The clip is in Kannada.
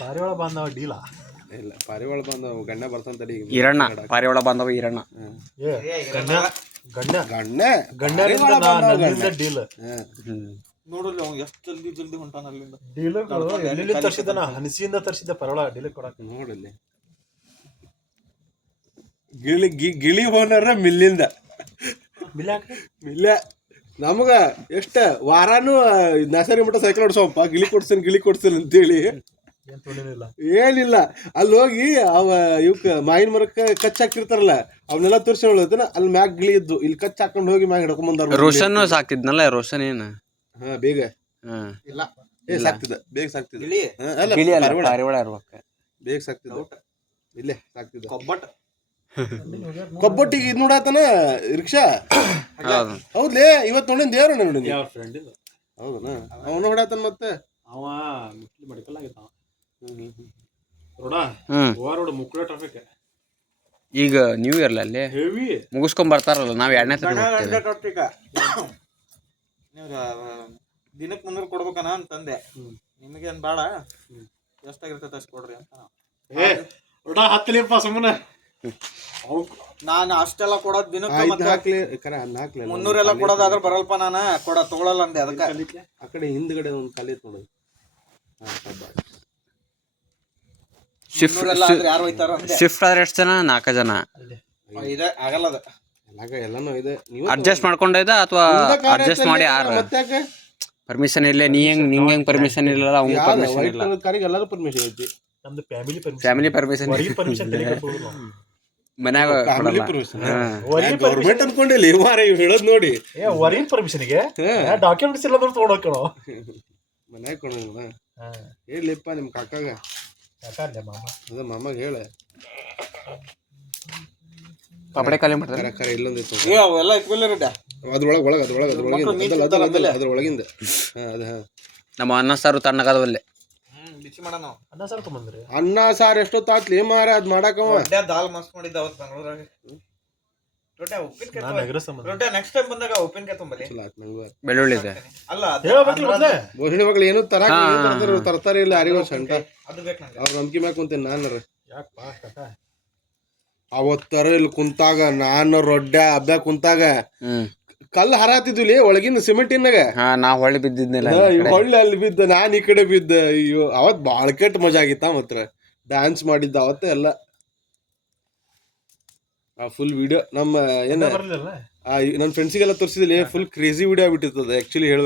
ಪಾರಿವಾಳ ಬಾಂಧವ ಡೀಲ ಇಲ್ಲ ಪಾರಿವಾಳ ಬಾಂಧವ ಗಣ್ಣ ಬರ್ತಾನ ತಡಿ ಈರಣ್ಣ ಪಾರಿವಾಳ ಬಾಂಧವ ಈರಣ್ಣ ಗಂಡ ಡೀಲ್ ನೋಡಲ್ಲ ಅವ್ನು ಎಷ್ಟು ಜಲ್ದಿ ಹೊಂಟಾನ ಅಲ್ಲಿಂದ. ಡೀಲರ್ಗಳು ಎಲ್ಲಿ ತರಿಸಿದಾನ ಹನಸಿಯಿಂದ ತರಿಸಿದ್ದ ಪರವಾಳ ಡೀಲರ್ ಕೊಡಕ್ಕೆ. ನೋಡಲ್ಲಿ ಗಿಳಿ ಓನರ ಮಿಲ್ಲಿಂದ ಮಿಲ್ಲ ನಮಗ ಎಷ್ಟ ವಾರಾನು ನರ್ಸರಿ ಮಟ್ಟ ಸೈಕಲ್ ಓಡಿಸೋಪ್ಪ ಗಿಳಿ ಕೊಡ್ಸೇನೆ ಅಂತೇಳಿ ಏನಿಲ್ಲ. ಅಲ್ಲಿ ಹೋಗಿ ಅವ ಇವಕ್ ಮಾವಿನ ಮರಕ್ಕೆ ಕಚ್ಚ ಹಾಕಿರ್ತಾರಲ್ಲ ಅವನ್ನೆಲ್ಲ ತೋರಿಸಿ ಅಲ್ಲಿ ಮ್ಯಾಗ್ ಗಿಳಿ ಇದ್ದು ಇಲ್ಲಿ ಕಚ್ಚ ಹಾಕೊಂಡ್ ಹೋಗಿ ಮ್ಯಾಗ್ ಹಿಡ್ಕೊಂಡ್ ಬಂದಾರ. ರೋಷನ್ ಸಾಕ್ತಿದ್ನಲ್ಲ ರೋಷನ್ ಏನ ಬೇಗ ಇಲ್ಲ ಸಾಕ್ತಿದ್ದ ಬೇಗ ಸಾಕ್ತಿದ್ದ ಬೇಗ ಸಾಕ್ತಿದ್ದ ಇಲ್ಲೇ ಸಾಕ್ತಿದ್ದ ಕೊಬ್ಬಟ್ಟಿಗೆ ಇದ್ ನೋಡಾತನ ರಿಕ್ಷಾ ಹೌದ್ಲೇ ಇವತ್ತು ನೋಡಿನ ದೇವ್ರ ನೋಡಿ ಹೌದನ ಅವನು ಹೊಡಾತನ ಮತ್ತೆ ಅವ ಮೆಡಿಕಲ್ ಆಗಿದ್ದ ಟ್ರಾಫಿಕ್ ಈಗ ನ್ಯೂ ಇಯರ್ ಅಲ್ಲಿ ಮುಗಿಸ್ಕೊಂಡ್ ಬರ್ತಾರಲ್ಲ ನಾವ್ ಎರಡನೇ ದಿನಕ್ಕೆ 300 ಕೊಡ್ಬೇಕನ ಅಂತಂದೆ. ನಿಮಗೇನ್ ಬಾಳ ಎಷ್ಟಾಗಿರ್ತೈತೆ ಅಷ್ಟು ಕೊಡ್ರಿ ಅಂತ. ನಾನು ಅಷ್ಟೆಲ್ಲ ಕೊಡೋದ್ ದಿನಕ್ಕೆ 300 ಎಲ್ಲ ಕೊಡೋದಾದ್ರೆ ಬರಲ್ಪ ನಾನು ತಗೊಳಲ್ಲ ಅಂದೆ. ಅದಕ್ಕೆ ಆ ಕಡೆ ಹಿಂದ್ಗಡೆ ಒಂದು ಖಾಲಿ ನೋಡೋದು ಶಿಫ್ಟ್ ಆದ್ರೆ ಎಷ್ಟು ಜನ 4 ಜನ ಇದೆ ಆಗಲ್ಲ ಅದು ಎಲ್ಲಾನು ಇದೆ. ಅಡ್ಜಸ್ಟ್ ಮಾಡ್ಕೊಂಡೈದ ಅಥವಾ ಅಡ್ಜಸ್ಟ್ ಮಾಡಿ ಪರ್ಮಿಷನ್ ಇಲ್ಲ ನಿಂಗೆ ಹೆಂಗ್ ಪರ್ಮಿಷನ್ ಇಲ್ಲ ಅವ್ನಿಗೆ ಪರ್ಮಿಷನ್ ಇಲ್ಲ ಎಲ್ಲರೂ ಪರ್ಮಿಷನ್ ಐತಿ. ನಮ್ದು ಫ್ಯಾಮಿಲಿ ಪರ್ಮಿಷನ್ ಮನ್ಯಾಗ ಗೌರ್ಮೆಂಟ್ ಅನ್ಕೊಂಡಿಲ್ಲ ಹೇಳೋದ್ ನೋಡಿ ಹೊರಗಿನ ಪರ್ಮಿಷನ್ಗೆ ಡಾಕ್ಯುಮೆಂಟ್ಸ್ ಎಲ್ಲ ತಗೊಂಡ್ ಹೋಗ್ಕಣ ಮನ್ಯಾಗ ಕೊಡೋಣ ಹೇಳಿಪ್ಪ ನಿಮ್ ಕಾಕಾಗ ಅದ ಮಾಮಾಗ ಹೇಳ ಪಾಪಡೆ ಖಾಲಿ ಮಾಡ್ತಾರೆ ಕರೆ ಇಲ್ಲೊಂದು ಅವೆಲ್ಲ ಅದ್ರೊಳಗಿಂದ ನಮ್ಮ ಅನ್ನ ಸಾರು ತಣ್ಣಗಾದವಲ್ಲೇ ಬಿಸಿ ಮಾಡೋಣ. ಅನ್ನ ಸಾರು ಎಷ್ಟೊತ್ತಾತ್ಲಿ ಮಾರ ಅದ್ ಮಾಡಾಕವ ದಾಲ್ ಮಸ್ತ್ ಮಾಡಿದ್ದ ಅವತ್ತು ಬೆಂಗಳೂರಾಗ. ನೆಕ್ಸ್ಟ್ ಟೈಮ್ ಬಂದಾಗ ಉಪ್ಪಿನಕಾಯಿ ತುಂಬಲಿ ಬೆಳ್ಳುಳ್ಳಿ ಇದೆ ಅಲ್ಲ ಬೋಷಣಿ ಮಕ್ಳು ಏನು ತರ್ತಾರ ಇಲ್ಲ ಯಾರಿಗೋ ಸಂಟ ಅವ್ರ ನಂಬಿಕೆ ಮ್ಯಾಗ ಕುಂತೇನೆ ನಾನರ ಅವತ್ತರ ಇಲ್ಲಿ ಕುಂತಾಗ ನಾನು ರೊಡ್ಡ ಹಬ್ಬ ಕುಂತಾಗ ಕಲ್ಲು ಹರಾತಿದ್ವಿ ಒಳಗಿನ ಸಿಮೆಂಟಿನಾಗ ನಾ ಹೊಳ್ಳಿ ಬಿದ್ದಿದ್ನಿಲ್ಲ ಹೊಳ್ಳಿ ಅಲ್ಲಿ ಬಿದ್ದ ನಾನ್ ಈ ಕಡೆ ಬಿದ್ದ. ಅಯ್ಯೋ ಅವತ್ ಬಾಳ ಕೆಟ್ಟ ಮಜಾ ಆಗಿತ್ತ ಮಾತ್ರ ಡ್ಯಾನ್ಸ್ ಮಾಡಿದ್ದ ಅವತ್ತೇ ಎಲ್ಲ ಫುಲ್ ವಿಡಿಯೋ ನಮ್ಮ ಏನ ನನ್ನ ಫ್ರೆಂಡ್ಸಿಗೆಲ್ಲ ತೋರಿಸಿದಲ್ಲಿ ಫುಲ್ ಕ್ರೇಜಿ ವಿಡಿಯೋ ಆಗ್ಬಿಟ್ಟಿರ್ತದೆ ಆಕ್ಚುಲಿ ಹೇಳ್ಬೇಕು.